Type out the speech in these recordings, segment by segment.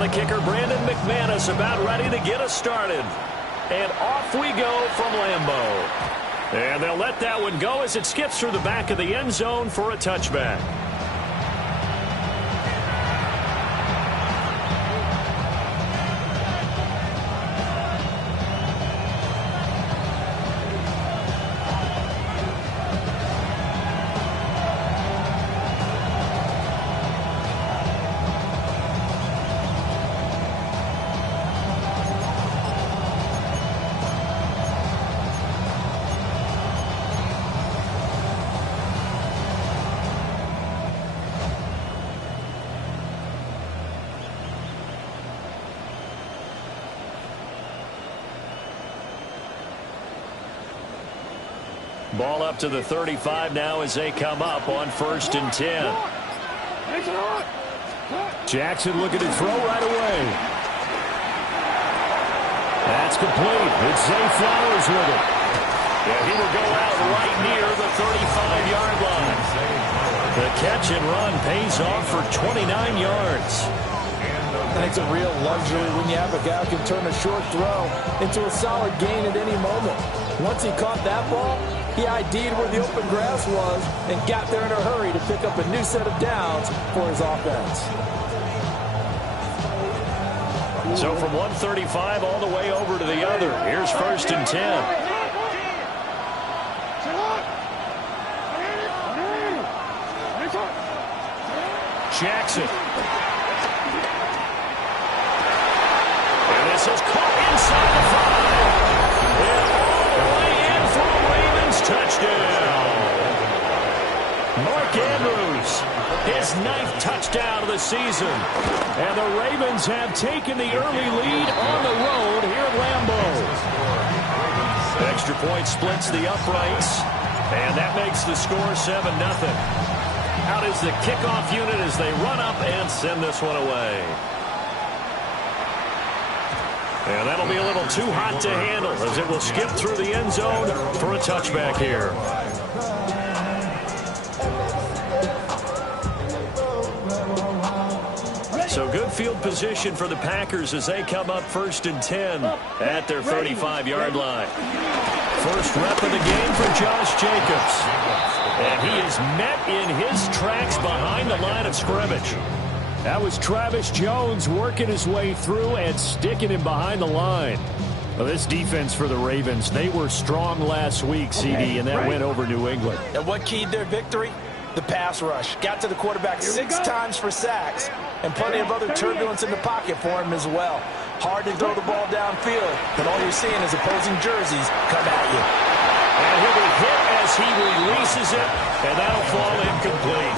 Now the kicker, Brandon McManus, about ready to get us started. And off we go from Lambeau. And they'll let that one go as it skips through the back of the end zone for a touchback. Ball up to the 35 now as they come up on 1st and 10. Jackson looking to throw right away. That's complete. It's Zay Flowers with it. Yeah, he will go out right near the 35-yard line. The catch and run pays off for 29 yards. And it's a real luxury when you have a guy who can turn a short throw into a solid gain at any moment. Once he caught that ball, he ID'd where the open grass was and got there in a hurry to pick up a new set of downs for his offense. So from 135 all the way over to the other. Here's 1st and 10. Jackson. And this is caught inside the 5. And all the way in for a Ravens touchdown. Mark Andrews, his 9th touchdown of the season. And the Ravens have taken the early lead on the road here at Lambeau. Extra point splits the uprights. And that makes the score 7-0. Out is the kickoff unit as they run up and send this one away. And that'll be a little too hot to handle as it will skip through the end zone for a touchback here. So good field position for the Packers as they come up 1st and 10 at their 35-yard line. First rep of the game for Josh Jacobs. And he is met in his tracks behind the line of scrimmage. That was Travis Jones working his way through and sticking him behind the line. Well, this defense for the Ravens, they were strong last week, CD, and that went over New England. And what keyed their victory? The pass rush. Got to the quarterback 6 times for sacks, and plenty of other turbulence in the pocket for him as well. Hard to throw the ball downfield, and all you're seeing is opposing jerseys come at you. And he'll be hit as he releases it, and that'll fall incomplete.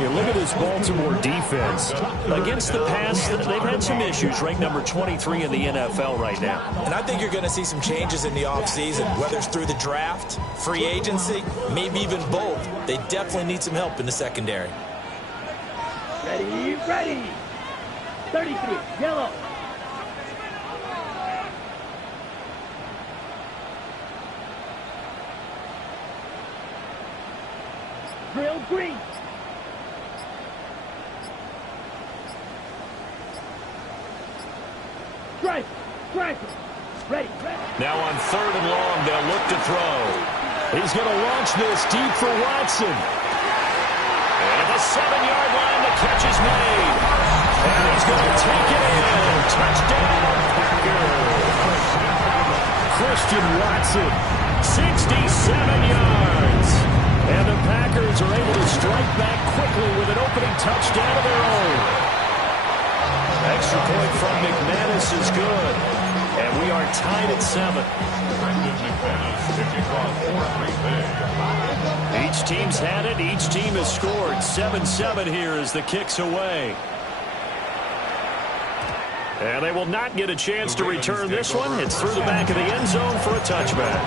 You look at this Baltimore defense. Against the pass, they've had some issues, ranked number 23 in the NFL right now. And I think you're going to see some changes in the offseason, whether it's through the draft, free agency, maybe even both. They definitely need some help in the secondary. Ready, ready. 33, yellow. Drill green. Stripe. Ready. Now on 3rd and long, they'll look to throw. He's going to launch this deep for Watson. And the 7-yard line, the catch is made. And he's going to take it in. Touchdown, Packers. Christian Watson, 67 yards. And the Packers are able to strike back quickly with an opening touchdown of their own. Extra point from McManus is good. And we are tied at 7. Each team's had it. Each team has scored. 7-7 here as the kick's away. And they will not get a chance to return this one. It's through the back of the end zone for a touchback.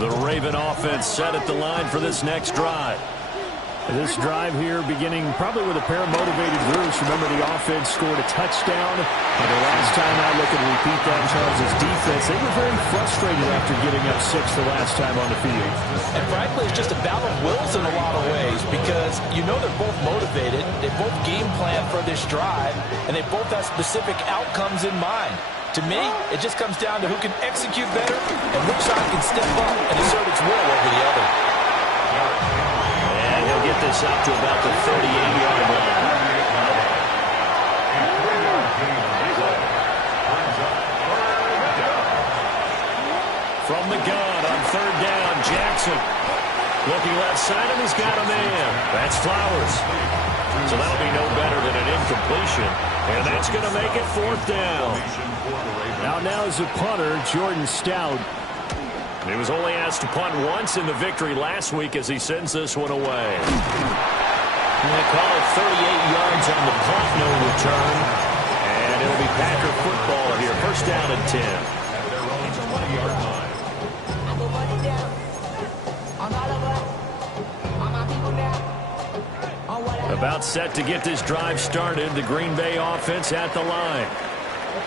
The Raven offense set at the line for this next drive. This drive here beginning probably with a pair of motivated groups. Remember, the offense scored a touchdown. And the last time I look and repeat that, Charles' defense, they were very frustrated after giving up 6 the last time on the field. And frankly, it's just a battle of wills in a lot of ways because you know they're both motivated. They both game plan for this drive, and they both have specific outcomes in mind. To me, it just comes down to who can execute better and which side can step up and assert its will over the other. And he'll get this out to about the 38-yard line. From the gun on 3rd down, Jackson. Looking left side, and he's got a man. That's Flowers. So that'll be no better than an incompletion. And that's going to make it 4th down. Now is the punter, Jordan Stout. He was only asked to punt once in the victory last week as he sends this one away. They call it 38 yards on the punt, no return. And it'll be Packer football here. 1st down and 10. About set to get this drive started. The Green Bay offense at the line.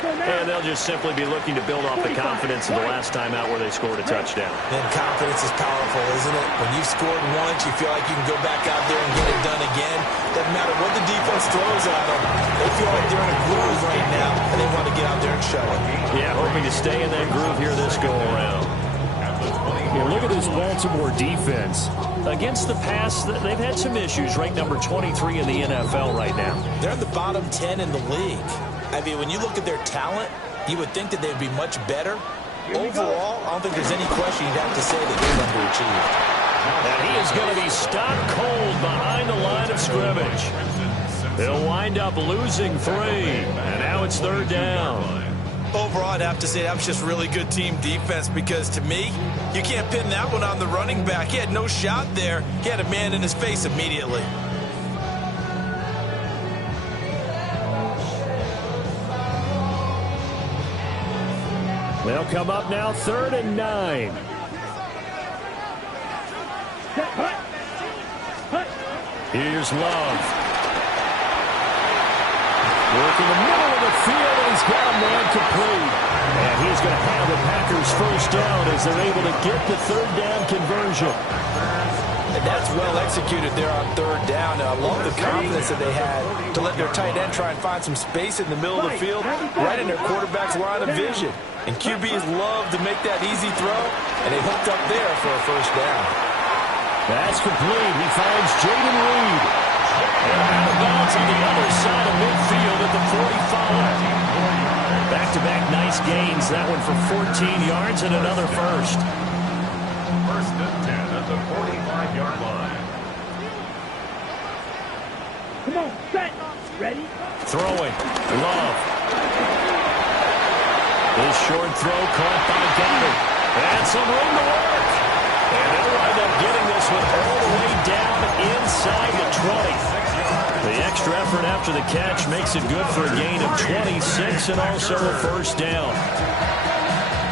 And they'll just simply be looking to build off the confidence of the last time out where they scored a touchdown. And confidence is powerful, isn't it? When you've scored once, you feel like you can go back out there and get it done again. Doesn't matter what the defense throws at them. They feel like they're in a groove right now, and they want to get out there and show it. Yeah, hoping to stay in that groove here this go-around. Yeah, look at this Baltimore defense. Against the pass, they've had some issues. Ranked number 23 in the NFL right now. They're in the bottom 10 in the league. I mean, when you look at their talent, you would think that they'd be much better. Overall, I don't think there's any question you'd have to say that they're underachieved. And he is going to be stopped cold behind the line of scrimmage. They'll wind up losing 3. And now it's 3rd down. Overall, I'd have to say that was just really good team defense because, to me, you can't pin that one on the running back. He had no shot there. He had a man in his face immediately. They'll come up now 3rd and 9. Here's Love. Working the middle of the field, and he's got a man complete. And he's going to have the Packers 1st down as they're able to get the 3rd down conversion. And that's well executed there on 3rd down. Now, I love the confidence that they had to let their tight end try and find some space in the middle of the field, right in their quarterback's line of vision. And QBs love to make that easy throw, and they hooked up there for a 1st down. That's complete. He finds Jaden Reed. And out of bounds on the other side of midfield at the 45. Back-to-back nice gains. That one for 14 yards and another 1st. 1st and 10 at the 45-yard line. Come on, set. Ready? Throwing. Love. His short throw caught by Goddard. And some room to work. And they'll wind up getting this one all the way down inside the 20. The extra effort after the catch makes it good for a gain of 26 and also a 1st down.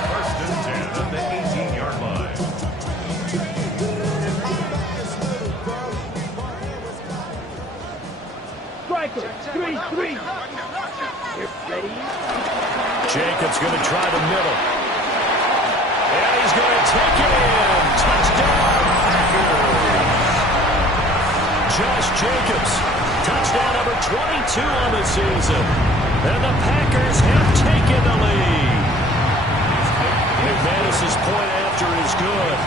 1st and 10 at the 18-yard line. Striker, 3-3. You're ready? Jacobs going to try the middle. And he's going to take it in. Touchdown, Packers. Josh Jacobs. Touchdown number 22 on the season. And the Packers have taken the lead. McManus's point after is good.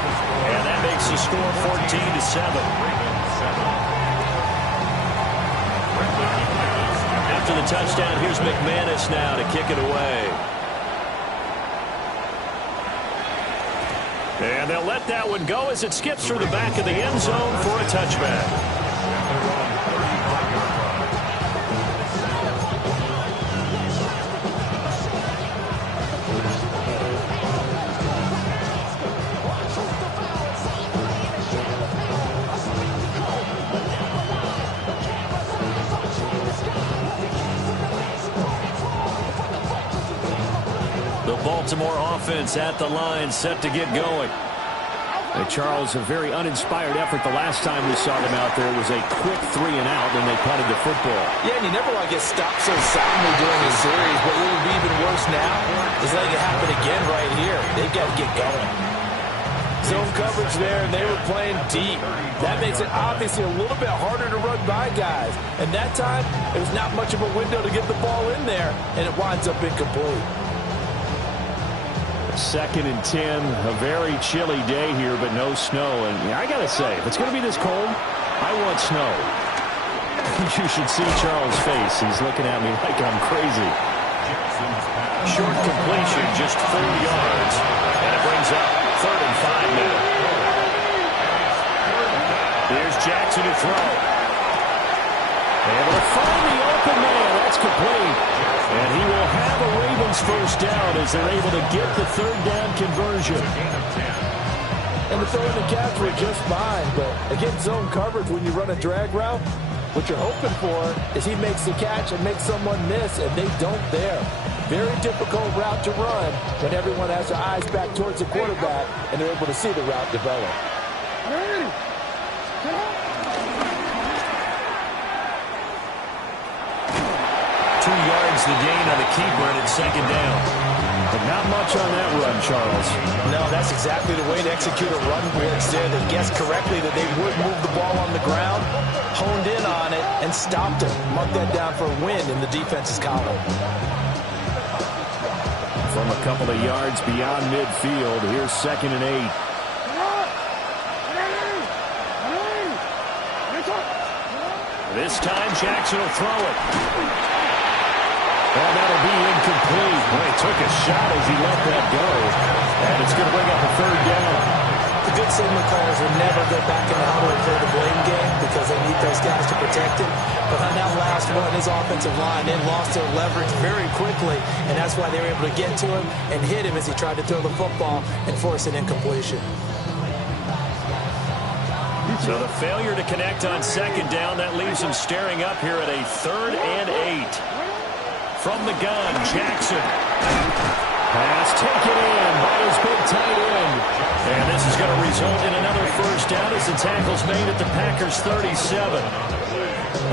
And that makes the score 14-7. After the touchdown, here's McManus now to kick it away. And they'll let that one go as it skips through the back of the end zone for a touchback. Baltimore offense at the line, set to get going. Charles, a very uninspired effort. The last time we saw them out there was a quick 3 and out when they punted the football. Yeah, and you never want to get stopped so soundly during the series, but what would be even worse now is letting it happen again right here. They've got to get going. Zone coverage there, and they were playing deep. That makes it obviously a little bit harder to run by guys. And that time, it was not much of a window to get the ball in there, and it winds up incomplete. 2nd and 10, a very chilly day here, but no snow. And I got to say, if it's going to be this cold, I want snow. You should see Charles' face. He's looking at me like I'm crazy. Short completion, just 4 yards. And it brings up 3rd and 5 now. Here's Jackson to throw. Able to find the open man. That's complete. And he will have a Ravens first down as they're able to get the 3rd down conversion. And the throw in the catch were just fine. But again, zone coverage when you run a drag route, what you're hoping for is he makes the catch and makes someone miss, and they don't there. Very difficult route to run when everyone has their eyes back towards the quarterback and they're able to see the route develop. 2 yards the gain on the keeper, and it's 2nd down. But not much on that run, Charles. No, that's exactly the way to execute a run blitz there. They guessed correctly that they would move the ball on the ground, honed in on it, and stopped it. Mark that down for a win in the defense's column. From a couple of yards beyond midfield, here's 2nd and 8. This time, Jackson will throw it. And that'll be incomplete. Boy, he took a shot as he let that go. And it's going to bring up a 3rd down. The good Sigma players will never go back in the huddle and play the blame game because they need those guys to protect him. But on that last one, his offensive line then lost their leverage very quickly, and that's why they were able to get to him and hit him as he tried to throw the football and force an incompletion. So the failure to connect on 2nd down, that leaves him staring up here at a 3rd and 8. From the gun, Jackson. Pass taken in by his big tight end. And this is going to result in another first down as the tackle's made at the Packers' 37.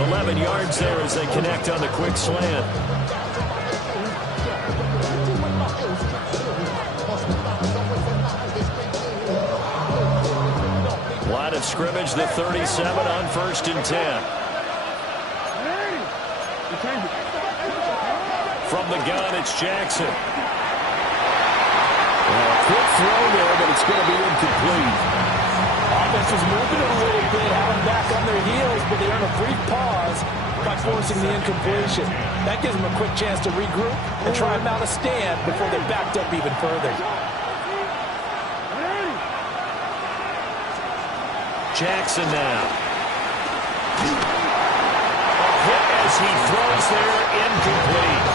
11 yards there as they connect on the quick slant. Line of scrimmage, the 37 on 1st and 10. From the gun, it's Jackson. Quick throw there, but it's going to be incomplete. Offense was moving it a little bit, had them back on their heels, but they earn a brief pause by forcing the incompletion. That gives them a quick chance to regroup and try and mount a stand before they're backed up even further. Jackson now. Hit as he throws there, incomplete.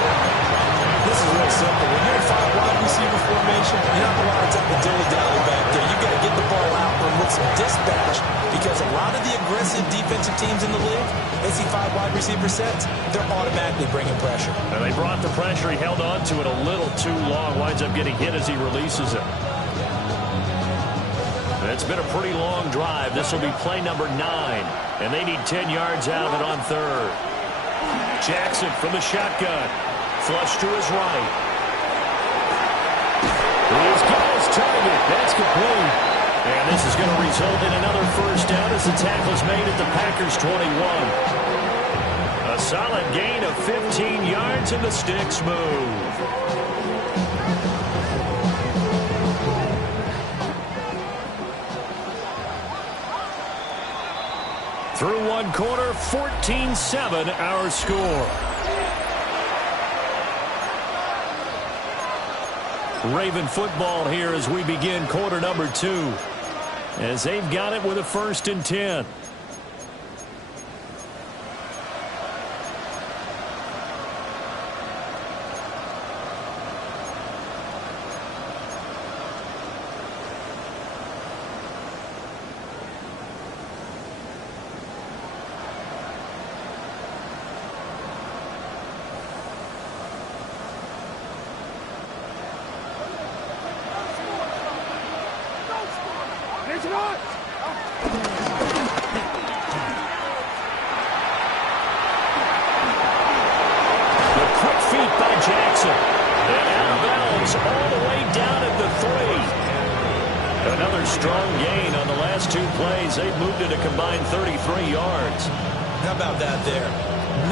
This is real simple. When you're in 5 wide receiver formation, you're not going to have to dilly-dally back there. You've got to get the ball out and with some dispatch because a lot of the aggressive defensive teams in the league, they see 5 wide receiver sets, they're automatically bringing pressure. And they brought the pressure. He held on to it a little too long. Winds up getting hit as he releases it. It's been a pretty long drive. This will be play number 9. And they need 10 yards out of it on 3rd. Jackson from the shotgun. Flush to his right. He's got his target. That's complete. And this is going to result in another first down as the tackle's made at the Packers' 21. A solid gain of 15 yards and the sticks move. Through one quarter, 14-7 our score. Raven football here as we begin quarter number 2. As they've got it with a 1st and 10. last 2 plays, they've moved it a combined 33 yards. How about that there?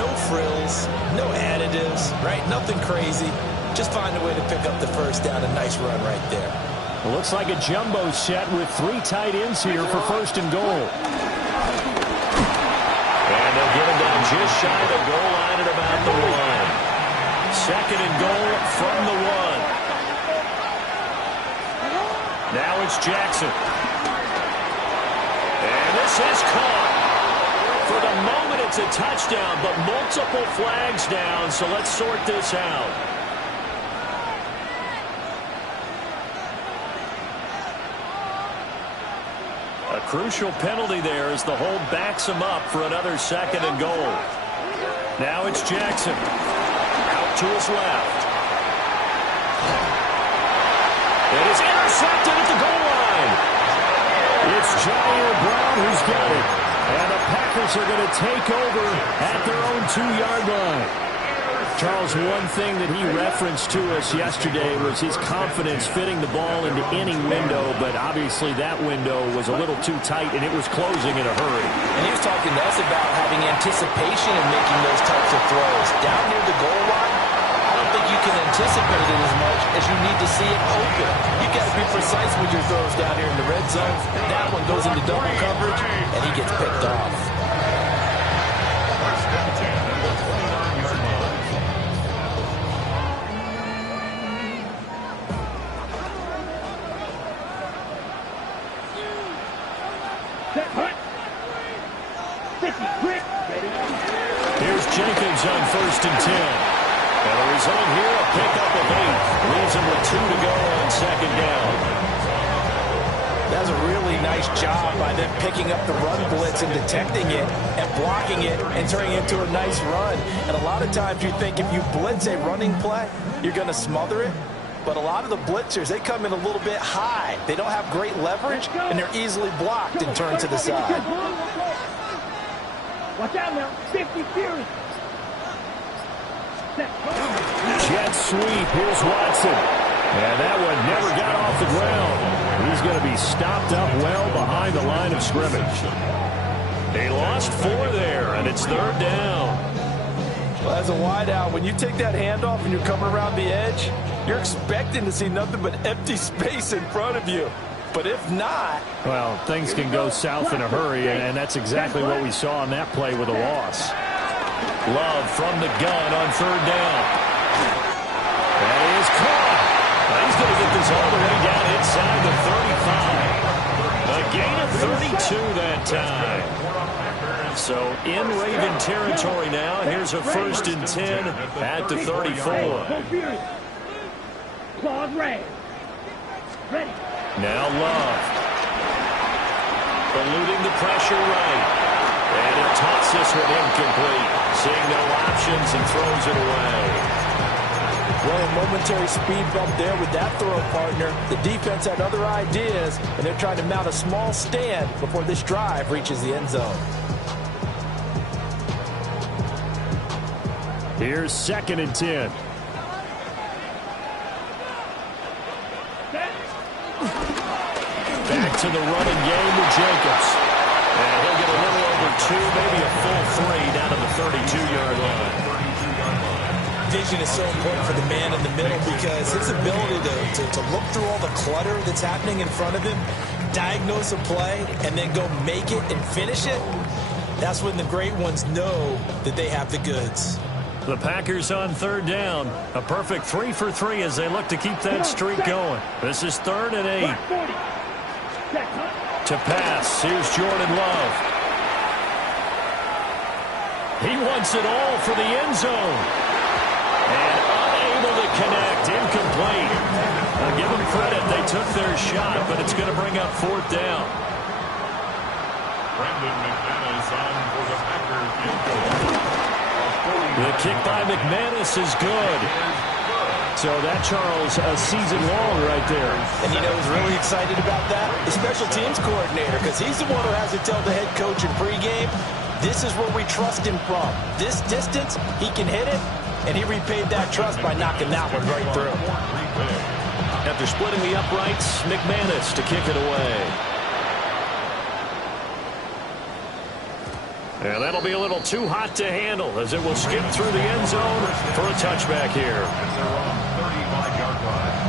No frills, no additives, right? Nothing crazy. Just find a way to pick up the first down. A nice run right there. It looks like a jumbo set with 3 tight ends here for 1st and goal. And they'll get him down just shy of the goal line at about the 1. 2nd and goal from the 1. Now it's Jackson. And this is caught. For the moment, it's a touchdown, but multiple flags down, so let's sort this out. A crucial penalty there as the hold backs him up for another 2nd and goal. Now it's Jackson. Out to his left. It is intercepted at the goal line. It's Jair Brown who's got it. And the Packers are going to take over at their own 2-yard line. Charles, one thing that he referenced to us yesterday was his confidence fitting the ball into any window, but obviously that window was a little too tight, and it was closing in a hurry. And he was talking to us about having anticipation in making those types of throws. Down near the goal line, I don't think you can anticipate it as much as you need to see it open. You've got to be precise with your throws down here in the red zone. That one goes into double coverage, and he gets picked off. Here's Jenkins on 1st and 10. And the result here, a pickup of 8. Leaves him with 2 to go on 2nd down. That's a really nice job by them picking up the run blitz and detecting it and blocking it and turning it into a nice run. And a lot of times you think if you blitz a running play, you're going to smother it. But a lot of the blitzers, they come in a little bit high. They don't have great leverage, and they're easily blocked and turned to the side. Watch out now. 50 series. Jet sweep. Here's Watson. And that one never got off the ground. He's going to be stopped up well behind the line of scrimmage. They lost 4 there, and it's 3rd down. Well, as a wideout, when you take that handoff and you're coming around the edge, you're expecting to see nothing but empty space in front of you. But if not... Well, things can go south in a hurry, and that's exactly what we saw on that play with a loss. Love from the gun on 3rd down. That is caught. He's going to get this all the way down inside the 35. A gain of 32 that time. So in Raven territory now. Here's a 1st and 10 at the 34. Claws red. Ready. Now Love. Eluding the pressure right. And it tosses this one incomplete. Seeing no options and throws it away. Well, a momentary speed bump there with that throw partner. The defense had other ideas, and they're trying to mount a small stand before this drive reaches the end zone. Here's 2nd and 10. Back to the running game with Jacobs. And he'll get a little over 2, maybe a full 3 down to the 32-yard line. Vision is so important for the man in the middle because his ability to look through all the clutter that's happening in front of him, diagnose a play, and then go make it and finish it, that's when the great ones know that they have the goods. The Packers on 3rd down. A perfect 3 for 3 as they look to keep that streak going. This is 3rd and 8. To pass, here's Jordan Love. He wants it all for the end zone. And unable to connect, incomplete. I'll give them credit, they took their shot, but it's going to bring up 4th down. Brandon McManus on for the Packers. The kick by McManus is good. So that, Charles, a season long right there. And you know who's really excited about that? The special teams coordinator, because he's the one who has to tell the head coach in pregame, this is where we trust him from. This distance, he can hit it, and he repaid that trust by knocking that one right through. After splitting the uprights, McManus to kick it away. And that'll be a little too hot to handle as it will skip through the end zone for a touchback here. At their own 35-yard line.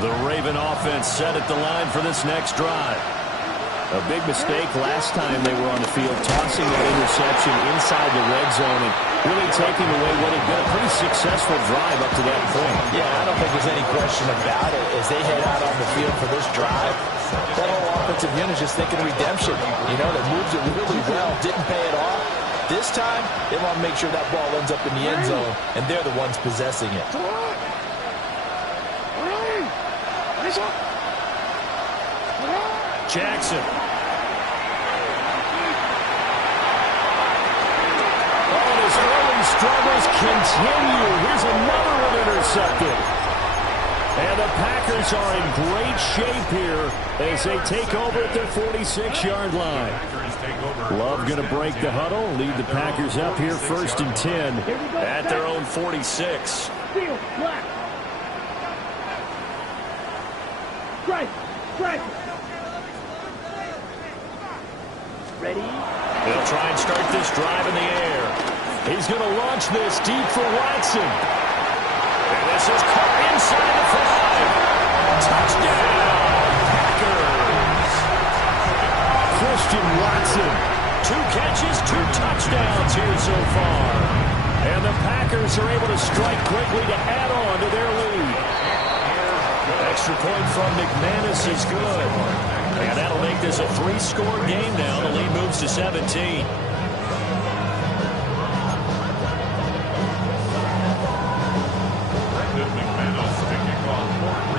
The Raven offense set at the line for this next drive. A big mistake last time they were on the field, tossing that interception inside the red zone and really taking away what had been a pretty successful drive up to that point. Yeah, I don't think there's any question about it. As they head out on the field for this drive, that whole offensive unit is just thinking redemption. You know, they moved it really well, didn't pay it off. This time, they want to make sure that ball ends up in the end zone, and they're the ones possessing it. Jackson. Oh, his early struggles continue. Here's another one intercepted. And the Packers are in great shape here as they take over at their 46-yard line. Love going to break the huddle, lead the Packers up here 1st and 10 at their own 46. Field, black. Strike, strike. Ready? They'll try and start this drive in the air. He's going to launch this deep for Watson. And this is caught inside the 5. Touchdown, Packers. Christian Watson. 2 catches, 2 touchdowns here so far. And the Packers are able to strike quickly to add on to their lead. Extra point from McManus is good. And that'll make this a 3-score game now. The lead moves to 17.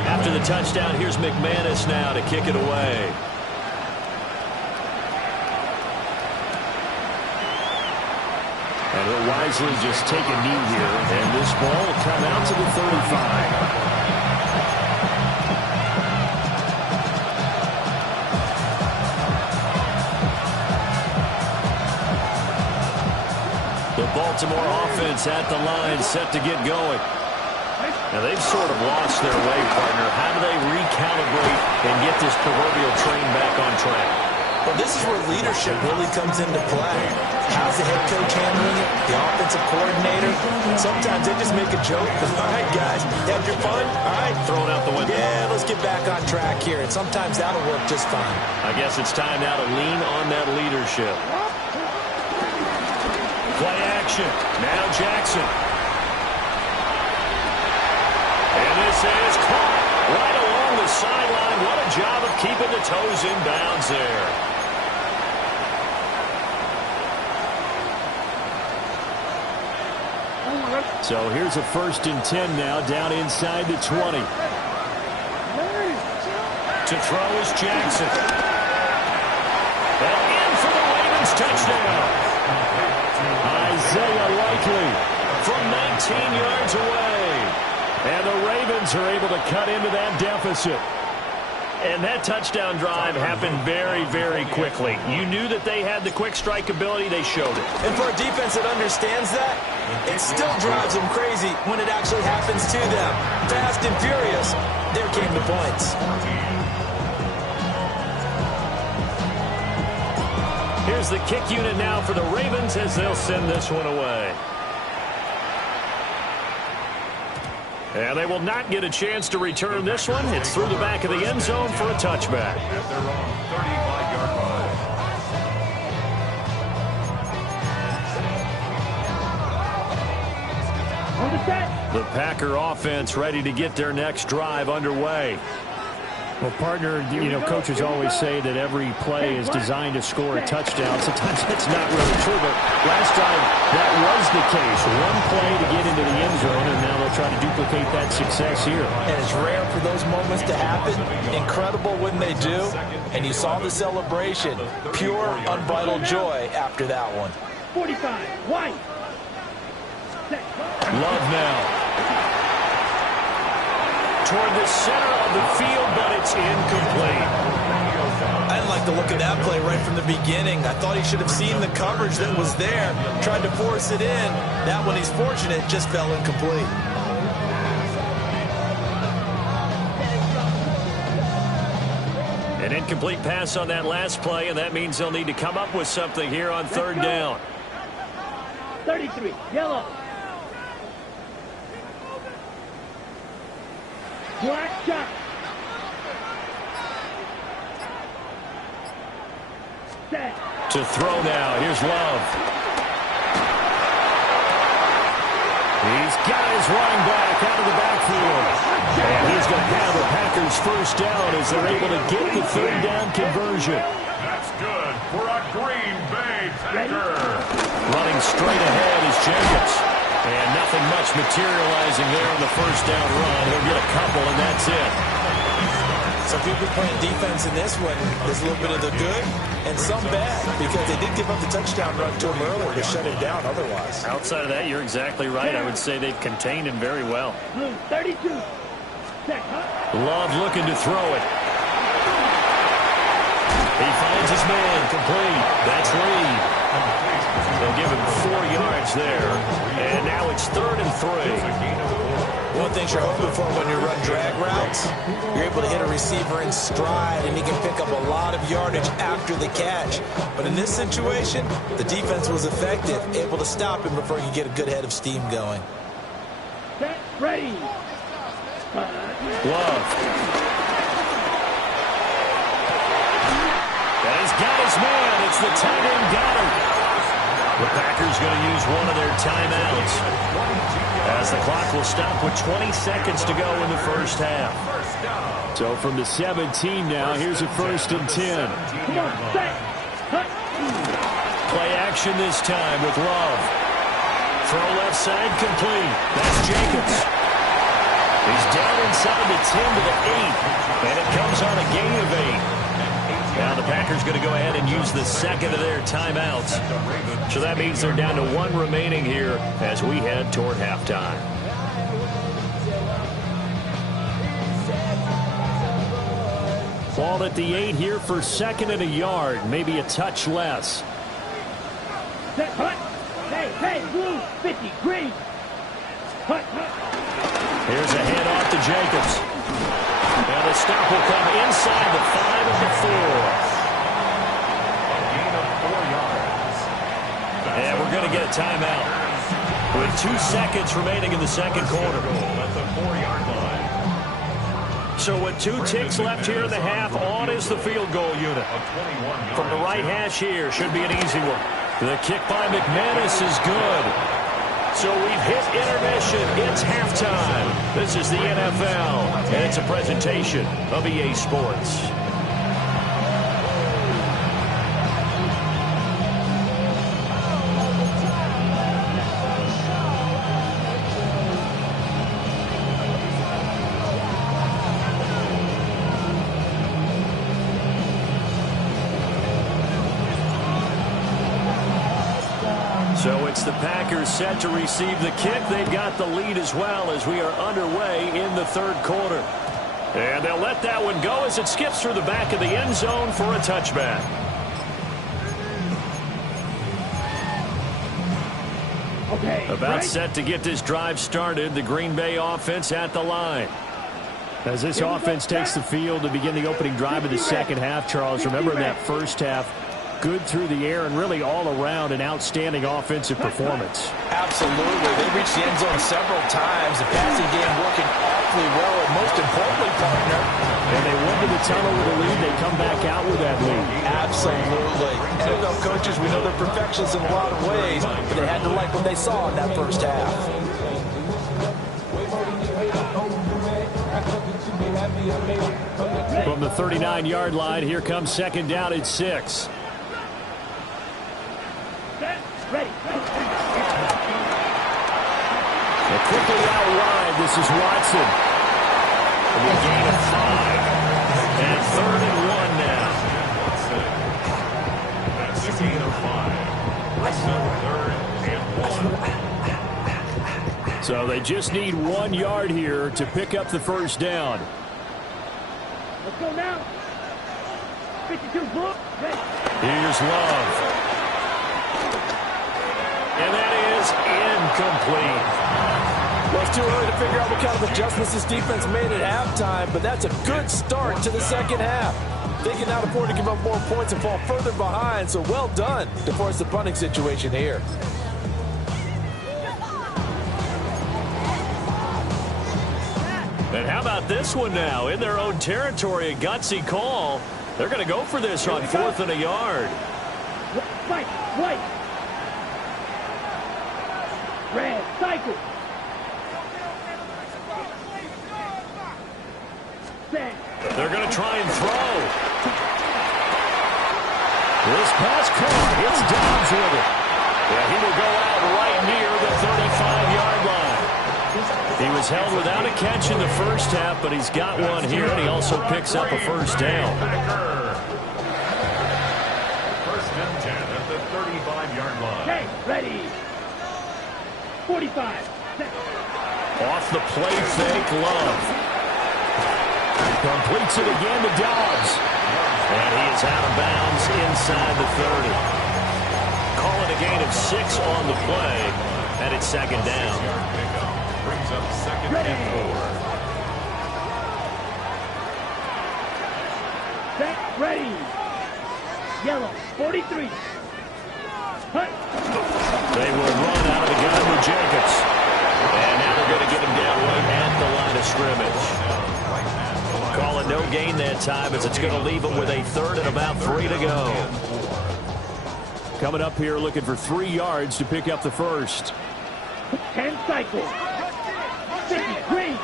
After the touchdown, here's McManus now to kick it away. And he'll wisely just take a knee here, and this ball will come out to the 35. The Baltimore offense at the line, set to get going. Now, they've sort of lost their way, partner. How do they recalibrate and get this proverbial train back on track? Well, this is where leadership really comes into play. How's the head coach handling it? The offensive coordinator? Sometimes they just make a joke. All right, guys, you had your fun? All right. Throw it out the window. Yeah, let's get back on track here. And sometimes that'll work just fine. I guess it's time now to lean on that leadership. Play action. Now Jackson. And this is caught right along the sideline. What a job of keeping the toes in bounds there. So here's a 1st and 10 now, down inside the 20. To throw is Jackson. And in for the Ravens touchdown. Isaiah Likely from 19 yards away. And the Ravens are able to cut into that deficit. And that touchdown drive happened very, very quickly. You knew that they had the quick strike ability. They showed it. And for a defense that understands that, it still drives them crazy when it actually happens to them. Fast and furious, there came the points. Here's the kick unit now for the Ravens as they'll send this one away. And they will not get a chance to return this one. It's through the back of the end zone for a touchback. At their own 35-yard line. On the set. The Packer offense ready to get their next drive underway. Well, partner, you know, coaches always say that every play is designed to score a touchdown. Sometimes that's not really true, but last time that was the case. One play to get into the end zone, and now they'll try to duplicate that success here. And it's rare for those moments to happen. Incredible when they do. And you saw the celebration. Pure, unbridled joy after that one. 45, White. Love now. Toward the center of the field, but it's incomplete. I didn't like the look of that play right from the beginning. I thought he should have seen the coverage that was there, tried to force it in. That one, he's fortunate, just fell incomplete. An incomplete pass on that last play, and that means they'll need to come up with something here on third down. 33, yellow. Black shot. Set. To throw now. Here's Love. He's got his running back out of the backfield. And he's going to have the Packers first down as they're able to get the third down conversion. That's good for a Green Bay Packer. Running straight ahead is Jacobs. And nothing much materializing there on the first down run. He'll get a couple, and that's it. So if you've been playing defense in this one, there's a little bit of the good and some bad, because they did give up the touchdown run to him earlier to shut him down otherwise. Outside of that, you're exactly right. I would say they've contained him very well. Blue 32. Set. Love looking to throw it. He finds his man complete. That's Reed. They'll give him 4 yards there. And now it's 3rd and 3. One thing you're hoping for when you run drag routes, you're able to hit a receiver in stride, and he can pick up a lot of yardage after the catch. But in this situation, the defense was effective, able to stop him before he could get a good head of steam going. Set. Ready. Love. And he's got his man. It's the tight end Goddard. The Packers going to use one of their timeouts as the clock will stop with 20 seconds to go in the first half. So from the 17 now, here's a 1st and 10. Come on, set. Cut. Play action this time with Love. Throw left side complete. That's Jacobs. He's down inside the 10 to the 8, and it comes on a gain of 8. Now the Packers going to go ahead and use the second of their timeouts. So that means they're down to 1 remaining here as we head toward halftime. Ball at the 8 here for 2nd and a yard, maybe a touch less. Set. Hut. Hey, blue 50. Green. Hut. Here's a handoff to Jacobs. And the stop will come inside the 5 of the 4. Gain of 4 yards. And we're going to get a timeout with 2 seconds remaining in the second quarter. At the 4-yard line. So with 2 ticks left here in the half, on is the field goal unit. From the right hash here, should be an easy one. The kick by McManus is good. So we've hit intermission. It's halftime. This is the NFL, and it's a presentation of EA Sports. So it's the Packers set to receive the kick. They've got the lead as well as we are underway in the third quarter. And they'll let that one go as it skips through the back of the end zone for a touchback. Okay. About set to get this drive started. The Green Bay offense at the line. As this offense takes the field to begin the opening drive of the second half, Charles, remember in that first half, good through the air and really all around an outstanding offensive performance. Absolutely. They reached the end zone several times. The passing game working awfully well, and most importantly, partner. And they went to the tunnel with a lead. They come back out with that lead. Absolutely. NFL coaches, we know they're perfectionists in a lot of ways, but they had to like what they saw in that first half. From the 39-yard line, here comes second down at 6. Ready. Quickly out wide, this is Watson. And a gain of 5. And 3rd and 1 now. That's a gain of 5. 3rd and 1. So they just need 1 yard here to pick up the first down. Let's go now. 52, blue, ready. Here's Love. And that is incomplete. Well, it's too early to figure out what kind of adjustments this defense made at halftime, but that's a good start to the second half. They can now afford to give up more points and fall further behind, so well done to force the punting situation here. And how about this one now? In their own territory, a gutsy call. They're going to go for this on 4th and a yard. White, white. Red, cycle. Set. They're going to try and throw. This pass caught. It's Dobbs with it. Yeah, he will go out right near the 35-yard line. He was held without a catch in the first half, but he's got one here, and he also picks up a first down. First and 10 at the 35-yard line. Okay, ready. 45. Set. Off the play fake, Love. Completes it again to Dobbs. And he is out of bounds inside the 30. Call it a gain of 6 on the play, and it's second down. Brings up second Ready. and 4. Set, ready. Yellow, 43. Hut. They will run out of the gun with Jacobs. And now they're going to get him down right at the line of scrimmage. Call it no gain that time as it's going to leave him with a 3rd and about 3 to go. Coming up here looking for 3 yards to pick up the first. 10 cycles. 50, green.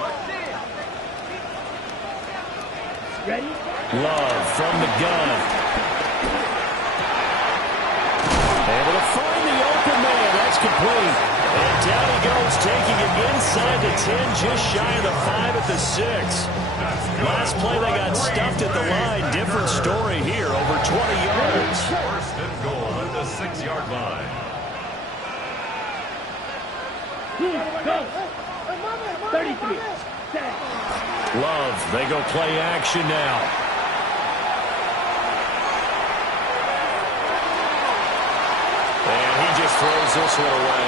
Ready? Love from the gun. Able to find the open man. That's complete. And down he goes, taking it inside the 10, just shy of the 5 at the 6. Last play they got stuffed at the line. Different story here, over 20 yards. First and goal at the 6-yard line. Go. 33. Set. Love, they go play action now. And he just throws this one away.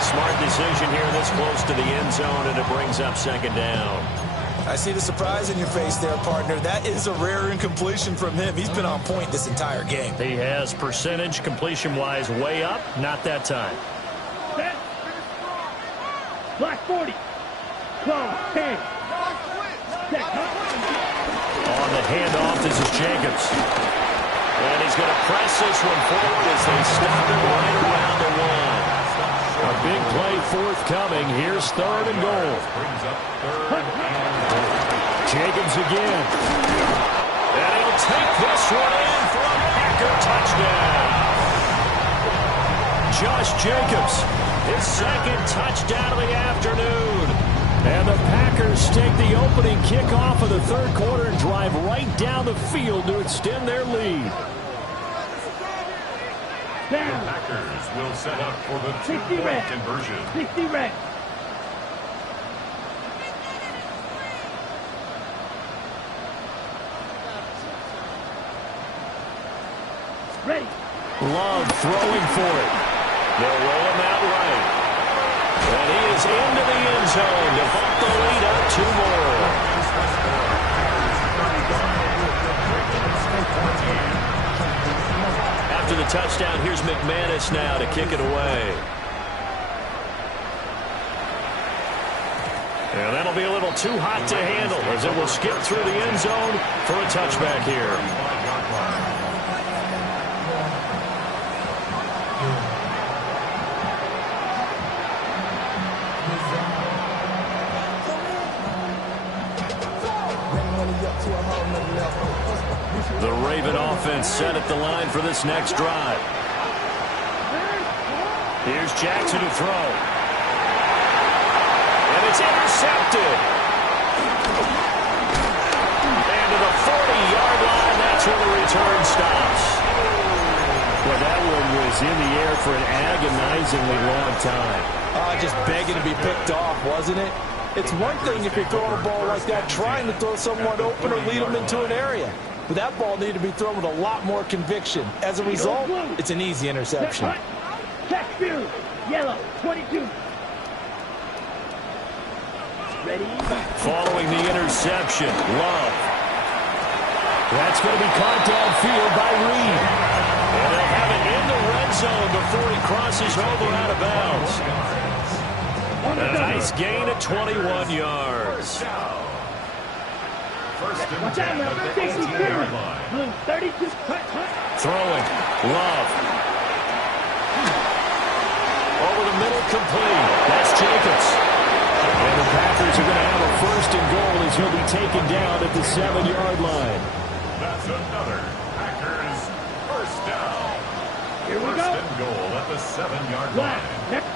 Smart decision here this close to the end zone, and it brings up second down. I see the surprise in your face there, partner. That is a rare incompletion from him. He's been on point this entire game. He has percentage completion-wise way up. Not that time. Set. Black 40. 12, 10. Set. On the handoff, this is Jacobs. And he's going to press this one forward as they stop him right around the 1. A big play forthcoming. Here's 3rd and goal. Brings up 3rd and goal. Jacobs again. And he'll take this one in for a Packer touchdown. Josh Jacobs, his 2nd touchdown of the afternoon. And the Packers take the opening kickoff of the 3rd quarter and drive right down the field to extend their lead. The Packers will set up for the 2-point conversion. 60 red. Ready. Love throwing for it. They'll roll him out right. And he is into the end zone to bump the lead up 2 more. After the touchdown, here's McManus now to kick it away. And that'll be a little too hot to handle as it will skip through the end zone for a touchback here. The Raven offense set at the line for this next drive. Here's Jackson to throw. And it's intercepted. And to the 40-yard line, that's where the return stops. Well, that one was in the air for an agonizingly long time. Just begging to be picked off, wasn't it? It's one thing if you're throwing a ball like that, trying to throw someone open or lead them into an area. but that ball needed to be thrown with a lot more conviction. As a result, it's an easy interception. Check field. Yellow, 22. Ready? Following the interception, Love. That's going to be caught downfield by Reed. And they'll have it in the red zone before he crosses over out of bounds. A nice gain of 21 yards. First and Watch out 10 now. at the 62. 18-yard line. Blue, 32. Throwing, Love. Over the middle, complete. That's Jacobs. And the Packers are going to have a first and goal as he'll be taken down at the 7-yard line. That's another Packers first down. Here we First go. and goal at the 7-yard Black. line. Next.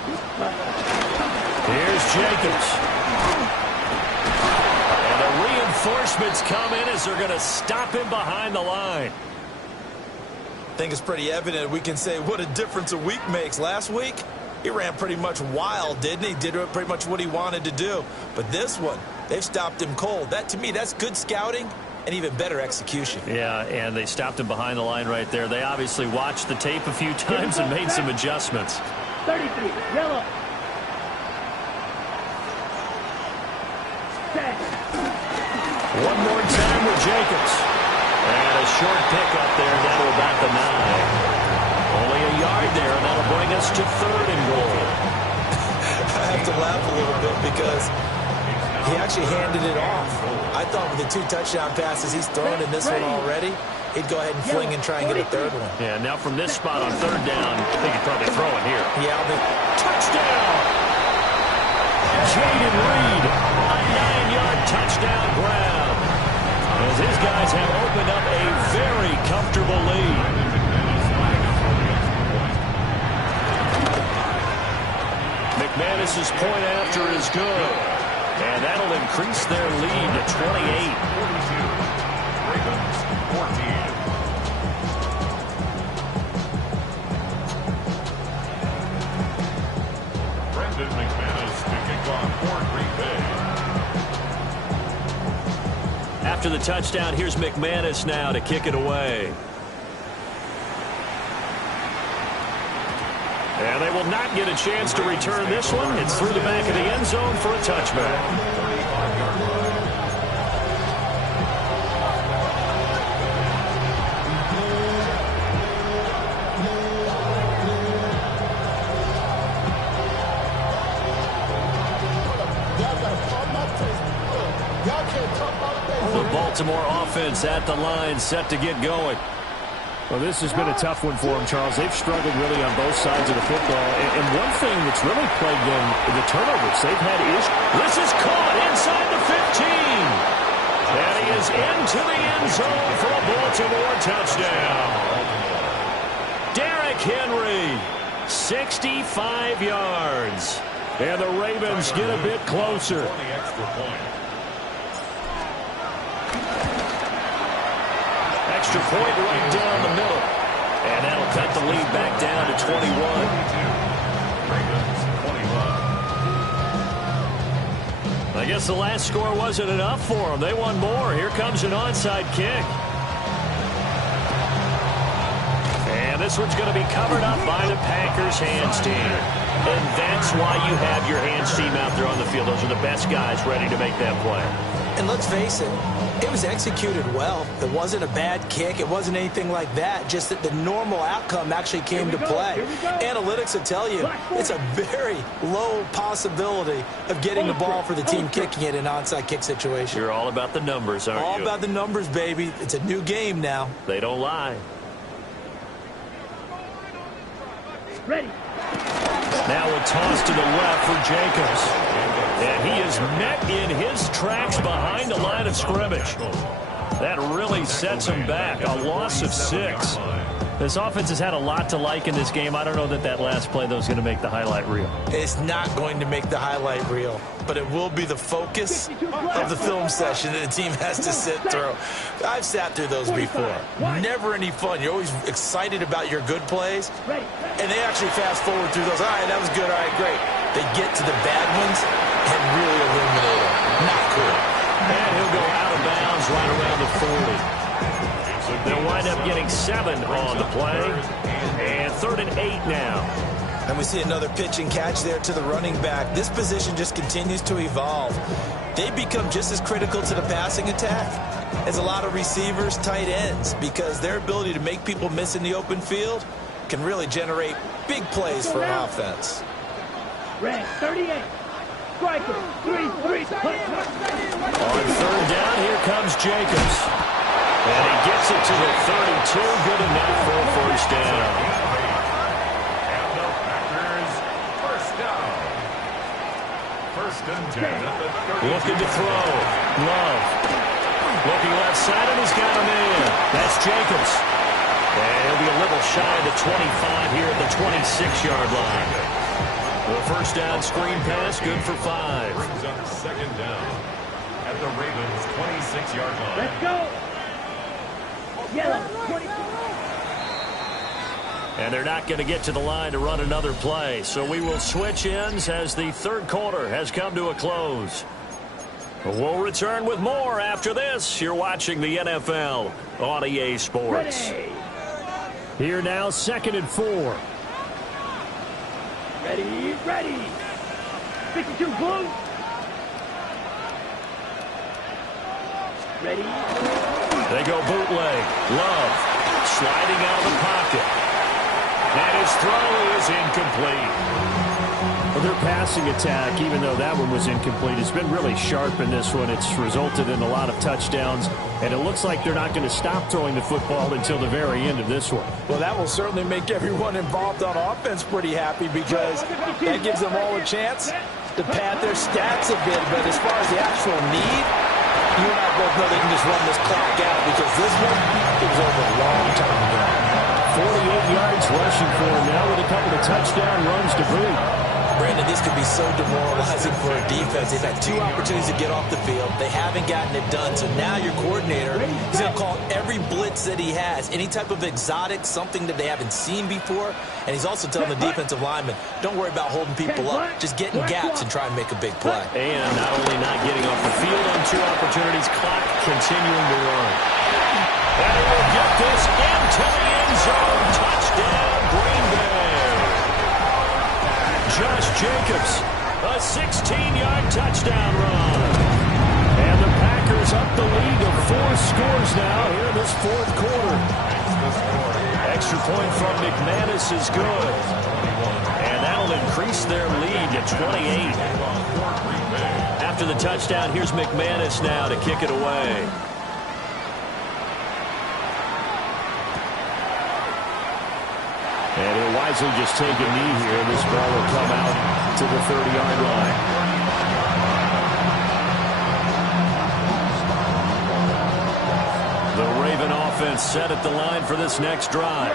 Here's Jacobs. And the reinforcements come in as they're going to stop him behind the line. I think it's pretty evident. We can say what a difference a week makes. Last week, he ran pretty much wild, didn't he? Did pretty much what he wanted to do. But this one, they've stopped him cold. That, to me, that's good scouting and even better execution. Yeah, and they stopped him behind the line right there. They obviously watched the tape a few times and made some adjustments. 33. Yellow. Set. One more time with Jacobs. And a short pickup there down to about the 9. Only a yard there, and that'll bring us to 3rd and goal. I have to laugh a little bit because he actually handed it off. I thought with the 2 touchdown passes he's thrown in this one already, he'd go ahead and fling and try and get a 3rd one. Yeah, now from this spot on 3rd down, I think he'd probably throw it here. Yeah, Touchdown! Jaden Reed, a 9-yard touchdown grab. As his guys have opened up a very comfortable lead. McManus's point after is good. And that'll increase their lead to 28. 42. Ravens 14. Brendan McManus to kick off for Green Bay. After the touchdown, here's McManus now to kick it away. And they will not get a chance to return this one. It's through the back of the end zone for a touchback. The Baltimore offense at the line, set to get going. Well, this has been a tough one for them, Charles. They've struggled really on both sides of the football. And one thing that's really plagued them, the turnovers. They've had issues. This is caught inside the 15. And he is into the end zone for a Baltimore touchdown. Derrick Henry, 65 yards. And the Ravens get a bit closer. Extra point right down the middle. And that'll cut the lead back down to 21. I guess the last score wasn't enough for them. They won more. Here comes an onside kick. And this one's going to be covered up by the Packers hands team. And that's why you have your hands team out there on the field. Those are the best guys ready to make that play. And let's face it, it was executed well. It wasn't a bad kick. It wasn't anything like that. Just that the normal outcome actually came to play. Analytics will tell you it's a very low possibility of getting the ball for the team kicking it in an onside kick situation. You're all about the numbers, aren't you? All about the numbers, baby. It's a new game now. They don't lie. Ready. Now a toss to the left for Jacobs. And he is met in his tracks behind the line of scrimmage. That really sets him back. A loss of 6. This offense has had a lot to like in this game. I don't know that that last play, though, is going to make the highlight reel. It's not going to make the highlight reel, but it will be the focus of the film session that the team has to sit through. I've sat through those before. Never any fun. You're always excited about your good plays, and they actually fast forward through those. All right, that was good. All right, great. They get to the bad ones and really eliminate them. Not cool. And he'll go out of bounds right around the 40. They'll wind up getting 7 on the play. And 3rd and 8 now. And we see another pitch and catch there to the running back. This position just continues to evolve. They become just as critical to the passing attack as a lot of receivers, tight ends, because their ability to make people miss in the open field can really generate big plays for an offense. Red 38. Striker 3-3. On 3rd down, here comes Jacobs. And he gets it to the 32. Good enough for a 1st down. And the Packers first down. 1st and 10 at the 30. Looking to throw. Love. Looking left side, and he's got him in. That's Jacobs. And he'll be a little shy of the 25 here at the 26-yard line. The 1st down screen pass, good for 5. Brings up 2nd down at the Ravens' 26-yard line. Let's go. Yellow 22. And they're not going to get to the line to run another play. So we will switch ends as the 3rd quarter has come to a close. We'll return with more after this. You're watching the NFL on EA Sports. Ready. Here now, 2nd and 4. Ready, ready. 52 blue. Ready. They go bootleg. Love sliding out of the pocket. And his throw is incomplete. Well, their passing attack, even though that one was incomplete, has been really sharp in this one. It's resulted in a lot of touchdowns, and it looks like they're not going to stop throwing the football until the very end of this one. Well, that will certainly make everyone involved on offense pretty happy, because that gives them all a chance to pad their stats a bit. But as far as the actual need, you and I both know they can just run this clock out, because this one, it was over a long time ago. 48 yards rushing for him now with a couple of touchdown runs to boot. Brandon, this could be so demoralizing for a defense. They've had 2 opportunities to get off the field. They haven't gotten it done. So now your coordinator is going to call every blitz that he has, any type of exotic, something that they haven't seen before. And he's also telling the defensive lineman, don't worry about holding people up. Just get in gaps and try and make a big play. And not only not getting off the field on 2 opportunities, clock continuing to run. And he will get this into the end zone. Touchdown, Green Bay. Josh Jacobs, a 16-yard touchdown run. And the Packers up the lead of 4 scores now here in this 4th quarter. Extra point from McManus is good. And that'll increase their lead to 28. After the touchdown, here's McManus now to kick it away. And he'll wisely just take a knee here. This ball will come out to the 30-yard line. The Raven offense set at the line for this next drive.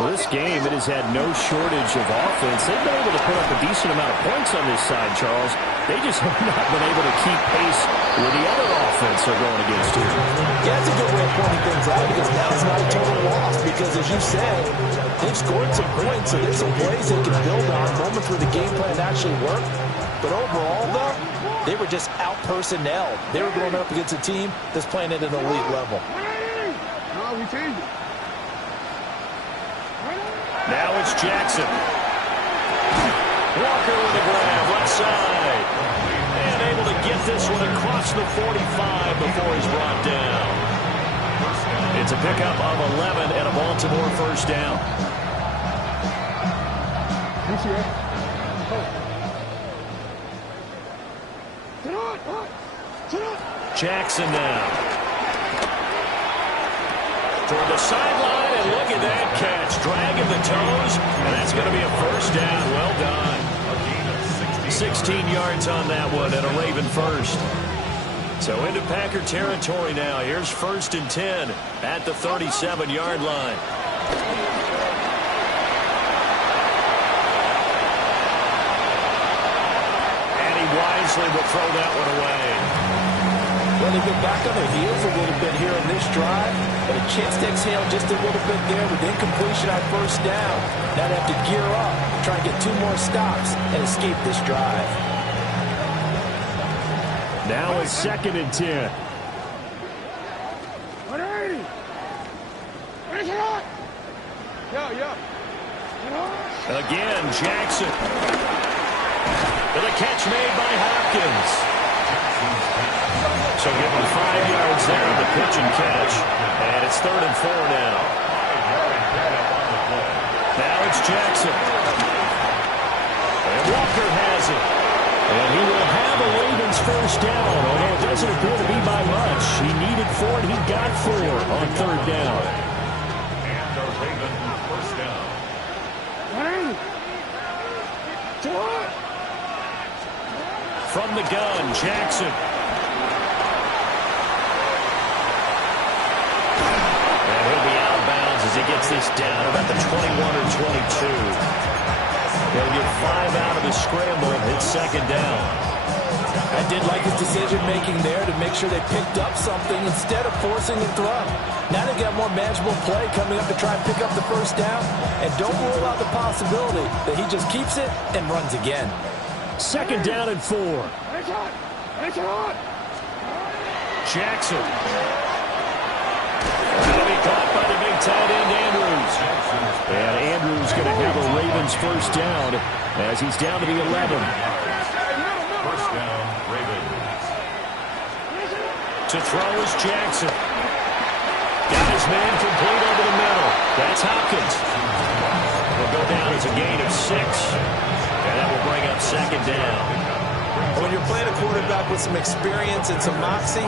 Well, this game, it has had no shortage of offense. They've been able to put up a decent amount of points on this side, Charles. They just have not been able to keep pace with the other offense they're going against here. Yeah, that's a good way of pointing things out, because now it's not a total loss. Because as you said, they've scored some points, so there's some plays they can build on, moments where the game plan actually worked. But overall, though, they were just out-personnelled. They were going up against a team that's playing at an elite level. Now it's Jackson. Walker with the grab, left side. And able to get this one across the 45 before he's brought down. It's a pickup of 11 and a Baltimore 1st down. Jackson now. Toward the sideline, and look at that catch. Dragging the toes, and that's going to be a 1st down. Well done. 16 yards on that one, and a Raven 1st. So into Packer territory now. Here's 1st and 10 at the 37-yard line. And he wisely will throw that one away. Well, they've been back on their heels a little bit here on this drive, but a chance to exhale just a little bit there with incompletion on 1st down. Now they have to gear up, try and get 2 more stops, and escape this drive. Now it's 2nd and 10. Again, Jackson. And the catch made by Hopkins. So give him 5 yards there on the pitch and catch. And it's 3rd and 4 now. Now it's Jackson. And Walker has it. And he will have a Ravens first down, although it doesn't appear to be by much. He needed 4, and he got 4 on 3rd down. And a Ravens first down. From the gun, Jackson. And he'll be out of bounds as he gets this down about the 21 or 22. They'll get 5 out of the scramble. It's 2nd down. I did like his decision-making there to make sure they picked up something instead of forcing the throw. Now they got more manageable play coming up to try and pick up the first down. And don't rule out the possibility that he just keeps it and runs again. 2nd down and 4. Jackson. That'll be caught by the big tight end, Andrews. And Andrews going to have a Ravens first down as he's down to the 11. First down, Ravens. To throw is Jackson. Got his man complete over the middle. That's Hopkins. Will go down as a gain of 6. And that will bring up 2nd down. When you're playing a quarterback with some experience and some moxie,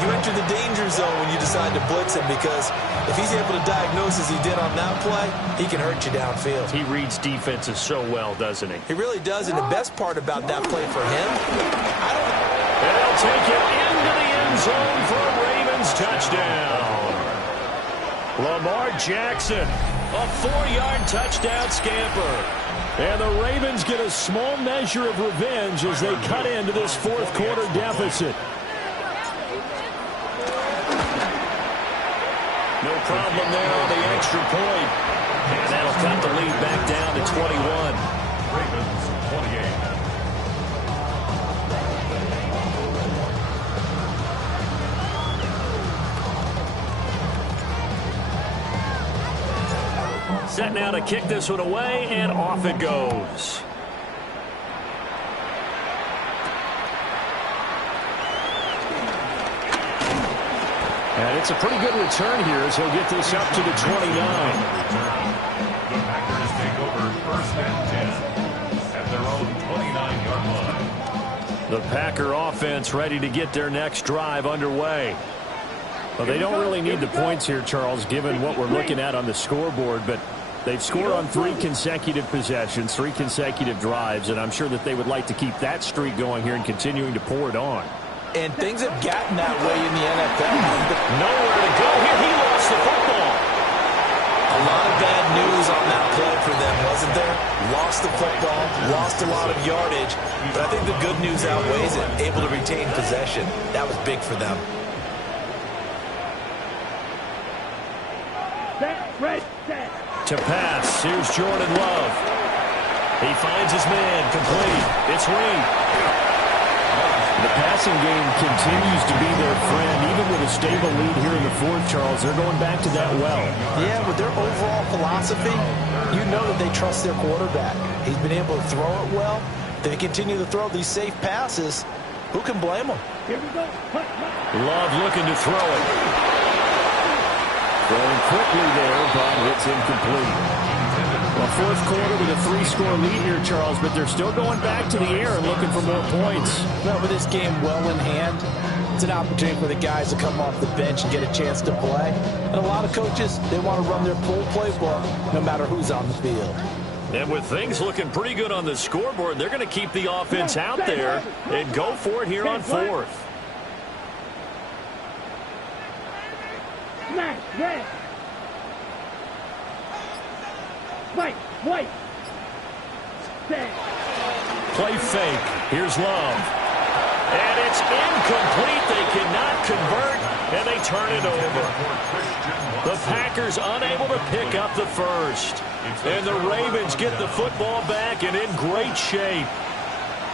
you enter the danger zone when you decide to blitz him, because if he's able to diagnose as he did on that play, he can hurt you downfield. He reads defenses so well, doesn't he? He really does, and the best part about that play for him, And they'll take it into the end zone for a Ravens touchdown. Lamar Jackson, a 4-yard touchdown scamper. And the Ravens get a small measure of revenge as they cut into this 4th quarter deficit. No problem there on the extra point. And that'll cut the lead back down to 21. Ravens 28. Set now to kick this one away, and off it goes. And it's a pretty good return here as he'll get this up to the 29. The Packers take over 1st and 10 at their own 29-yard line. The Packer offense ready to get their next drive underway. Well, they don't really need the points here, Charles, given what we're looking at on the scoreboard, but they've scored on 3 consecutive possessions, 3 consecutive drives, and I'm sure that they would like to keep that streak going here and continuing to pour it on. and things have gotten that way in the NFL. Nowhere to go here. He lost the football. A lot of bad news on that play for them, wasn't there? Lost the football, lost a lot of yardage, but I think the good news outweighs it. Able to retain possession. That was big for them. To pass, here's Jordan Love. He finds his man, complete. It's Reed. The passing game continues to be their friend, even with a stable lead here in the fourth, Charles. They're going back to that well. Yeah, with their overall philosophy, you know that they trust their quarterback. He's been able to throw it well. They continue to throw these safe passes. Who can blame them? Here we go. Love looking to throw it. Throwing quickly there, but it's incomplete. Well, fourth quarter with a 3-score lead here, Charles, but they're still going back to the air and looking for more points. No, with this game well in hand, it's an opportunity for the guys to come off the bench and get a chance to play. And a lot of coaches, they want to run their full playbook no matter who's on the field. And with things looking pretty good on the scoreboard, they're going to keep the offense out there and go for it here on fourth. Smash, red. White. Set. Play fake. Here's Love. And it's incomplete. They cannot convert, and they turn it over. The Packers unable to pick up the first. And the Ravens get the football back and in great shape.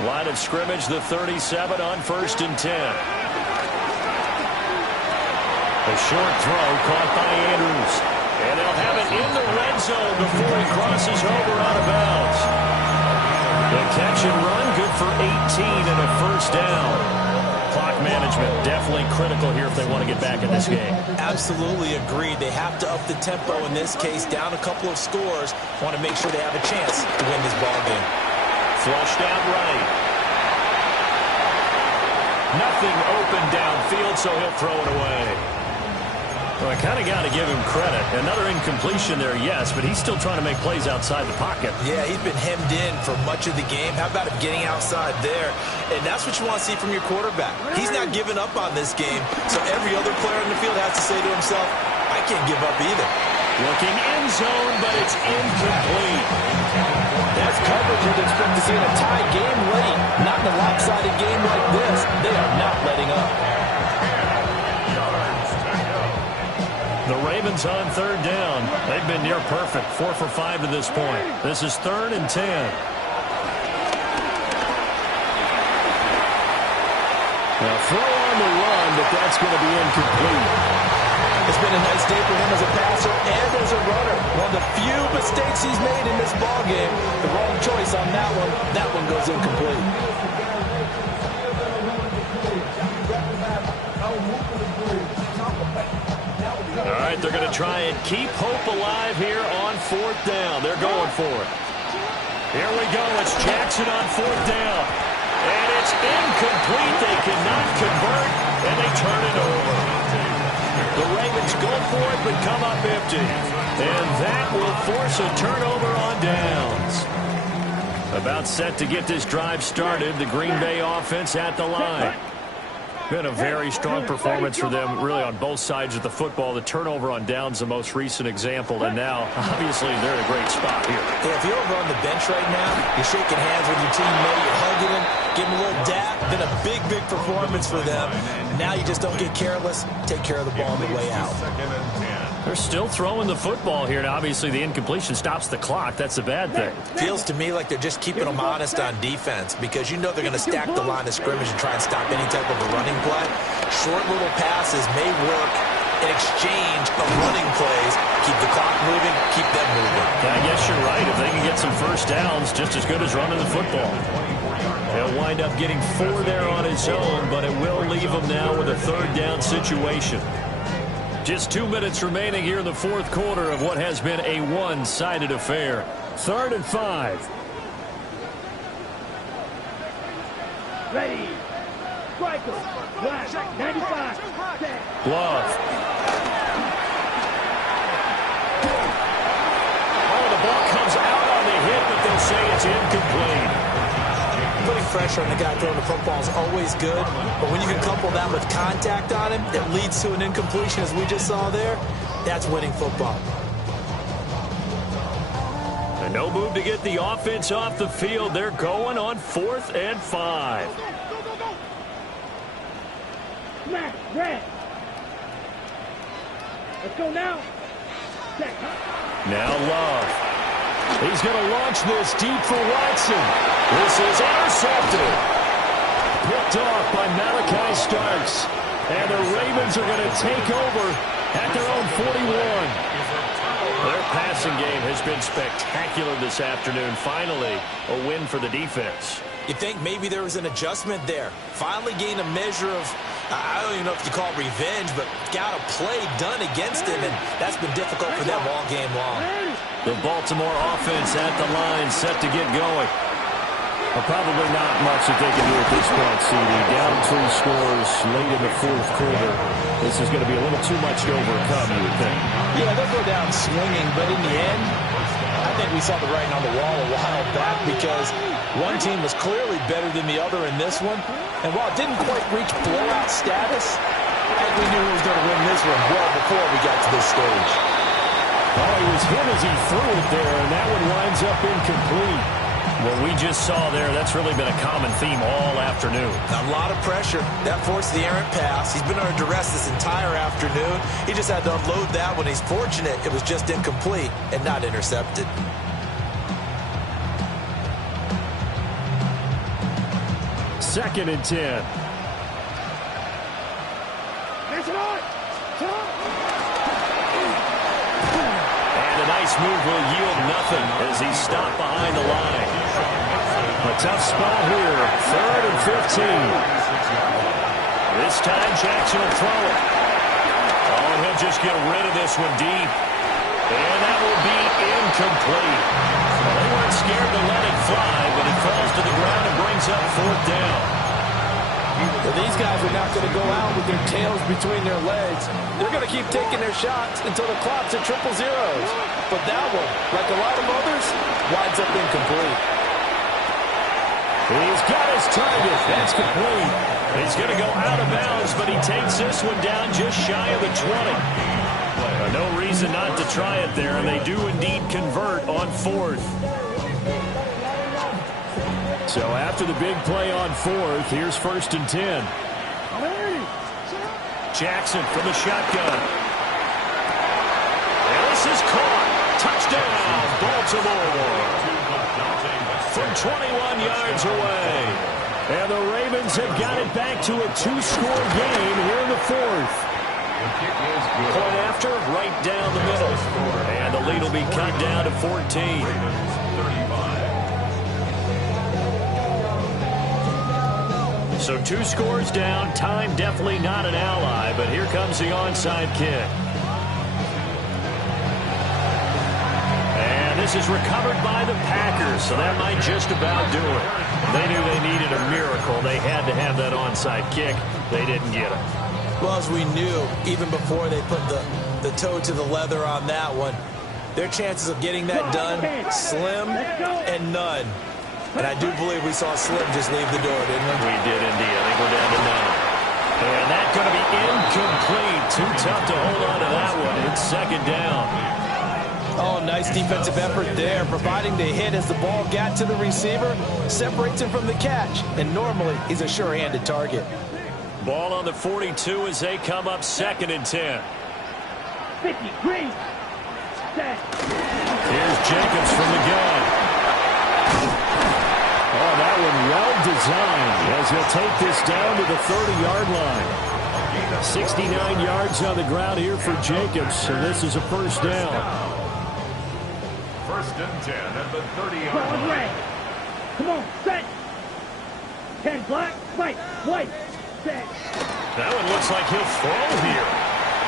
Line of scrimmage, the 37 on 1st and 10. A short throw caught by Andrews. And they'll have it in the red zone before he crosses over out of bounds. The catch and run, good for 18 and a first down. Clock management definitely critical here if they want to get back in this game. Absolutely agreed. They have to up the tempo in this case, down a couple of scores. Want to make sure they have a chance to win this ball game. Flushed out right. Nothing open downfield, so he'll throw it away. Well, I kind of got to give him credit. Another incompletion there, yes, but he's still trying to make plays outside the pocket. Yeah, he's been hemmed in for much of the game. How about him getting outside there? And that's what you want to see from your quarterback. He's not giving up on this game, so every other player in the field has to say to himself, I can't give up either. Looking in zone, but it's incomplete. That's coverage you'd expect to see in a tie game late. Not in a lopsided game like this. They are not letting up. The Ravens on third down. They've been near perfect, 4 for 5 to this point. This is 3rd and 10. Now throw on the run, but that's going to be incomplete. It's been a nice day for him as a passer and as a runner. One of the few mistakes he's made in this ballgame. The wrong choice on that one. That one goes incomplete. All right, they're going to try and keep hope alive here on 4th down. They're going for it. Here we go. It's Jackson on 4th down. And it's incomplete. They cannot convert, and they turn it over. The Ravens go for it, but come up empty. And that will force a turnover on downs. About set to get this drive started. The Green Bay offense at the line. Been a very strong performance for them, really, on both sides of the football. The turnover on downs, the most recent example, and now, obviously, they're in a great spot here. Yeah, if you're over on the bench right now, you're shaking hands with your teammate, you're hugging him, giving him a little dap. Been a big, big performance for them. Now you just don't get careless. Take care of the ball on the way out. They're still throwing the football here. Now, obviously, the incompletion stops the clock. That's a bad thing. Feels to me like they're just keeping them honest on defense because you know they're going to stack the line of scrimmage and try and stop any type of a running play. Short little passes may work in exchange of running plays. Keep the clock moving, keep them moving. Yeah, I guess you're right. If they can get some first downs, just as good as running the football. They'll wind up getting 4 there on his own, but it will leave them now with a 3rd down situation. Just 2 minutes remaining here in the 4th quarter of what has been a one-sided affair. 3rd and 5. Ready. Striker. Black. 95. Set. Love. Oh, the ball comes out on the hit, but they'll say it's incomplete. Putting pressure on the guy throwing the football is always good, but when you can couple that with contact on him, it leads to an incompletion, as we just saw there. That's winning football. And no move to get the offense off the field. They're going on 4th and 5. Smack. Red. Let's go now. Set. Now Love. He's going to launch this deep for Watson. This is intercepted. Picked off by Malachi Starks. And the Ravens are going to take over at their own 41. Their passing game has been spectacular this afternoon. Finally, a win for the defense. You think maybe there was an adjustment there. Finally gained a measure of, I don't even know if you call it revenge, but got a play done against him, and that's been difficult for them all game long. The Baltimore offense at the line, set to get going. Well, probably not much that they can do at this point, CD. Down 3 scores late in the 4th quarter. This is going to be a little too much to overcome, you would think. Yeah, they'll go down swinging, but in the end, I think we saw the writing on the wall a while back because one team was clearly better than the other in this one. And while it didn't quite reach blowout status, I think we knew who was going to win this one well before we got to this stage. Oh, it was him as he threw it there, and that one winds up incomplete. What we just saw there, that's really been a common theme all afternoon. A lot of pressure. That forced the errant pass. He's been under duress this entire afternoon. He just had to unload that one. He's fortunate it was just incomplete and not intercepted. Second and 10. this move will yield nothing as he's stopped behind the line. A tough spot here. 3rd and 15. This time Jackson will throw it. Oh, and he'll just get rid of this one deep. And that will be incomplete. Well, they weren't scared to let it fly, but it falls to the ground and brings up 4th down. Well, these guys are not going to go out with their tails between their legs. They're going to keep taking their shots until the clock's at 000. But that one, like a lot of others, winds up incomplete. He's got his target. That's complete. He's going to go out of bounds, but he takes this one down just shy of the 20. No reason not to try it there, and they do indeed convert on 4th. So after the big play on 4th, here's 1st and 10. Jackson from the shotgun. And this is caught. Touchdown, Baltimore. From 21 yards away. And the Ravens have got it back to a 2-score game here in the 4th. Point after, right down the middle. And the lead will be cut down to 14. So 2 scores down. Time definitely not an ally, but here comes the onside kick. And this is recovered by the Packers, so that might just about do it. They knew they needed a miracle. They had to have that onside kick. They didn't get it. Well, as we knew, even before they put the toe to the leather on that one, their chances of getting that done, slim and none. And I do believe we saw Slim just leave the door, didn't we? We did indeed. I think we're down to 9. And that's going to be incomplete. Too tough to hold on to that one. It's 2nd down. Oh, nice defensive effort there, providing the hit as the ball got to the receiver, separates him from the catch, and normally he's a sure-handed target. Ball on the 42 as they come up 2nd and 10. 50, green, set. Here's Jacobs from the gun. Oh, that one well designed as he'll take this down to the 30-yard line. 69 yards on the ground here for Jacobs, so this is a 1st down. 1st and 10 at the 30-yard Ball line. red. Come on, set. 10 black, white, set. That one looks like he'll throw here.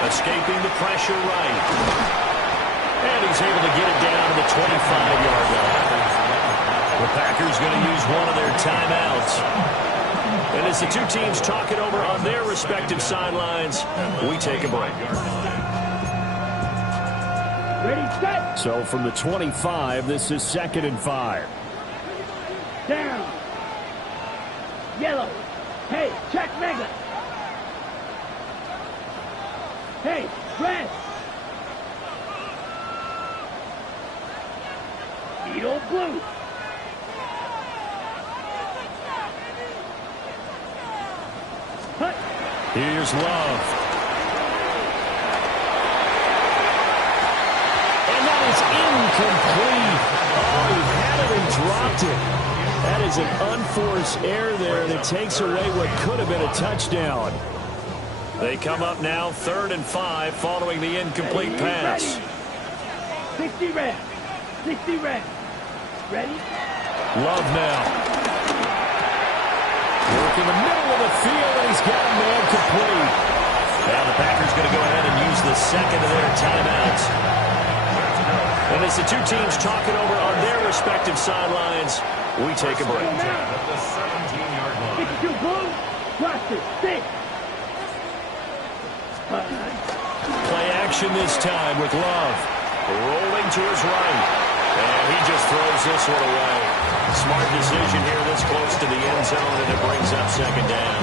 Escaping the pressure right. And he's able to get it down to the 25-yard line. The Packers going to use one of their timeouts. And as the two teams talk it over on their respective sidelines, we take a break. Ready, set. So from the 25, this is 2nd and 5. Down. Yellow. Hey, check mega. Hey, red. Beetle blue. Hut. Here's Love. And that is incomplete. Oh, he had it and dropped it. That is an unforced error there, and it takes away what could have been a touchdown. They come up now 3rd and 5 following the incomplete pass. 60 red. 60 red. Ready? Love now. Work in the middle of the field, and he's got a man complete. Now the Packers going to go ahead and use the 2nd of their timeouts. And as the two teams talk it over on their respective sidelines, we take a break. At the 17-yard line. 62 blue. Watch it. 6. Play action this time with Love. Rolling to his right. And he just throws this one away. Smart decision here this close to the end zone, and it brings up 2nd down.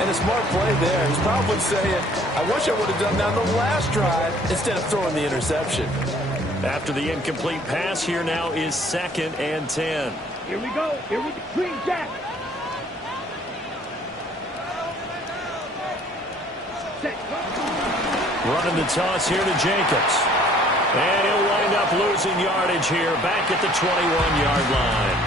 And a smart play there. He's probably saying, I wish I would have done that on the last drive instead of throwing the interception. After the incomplete pass, here now is 2nd and 10. Here we go. Here we go. Green Jack. Set. Running the toss here to Jacobs. And he'll wind up losing yardage here back at the 21-yard line.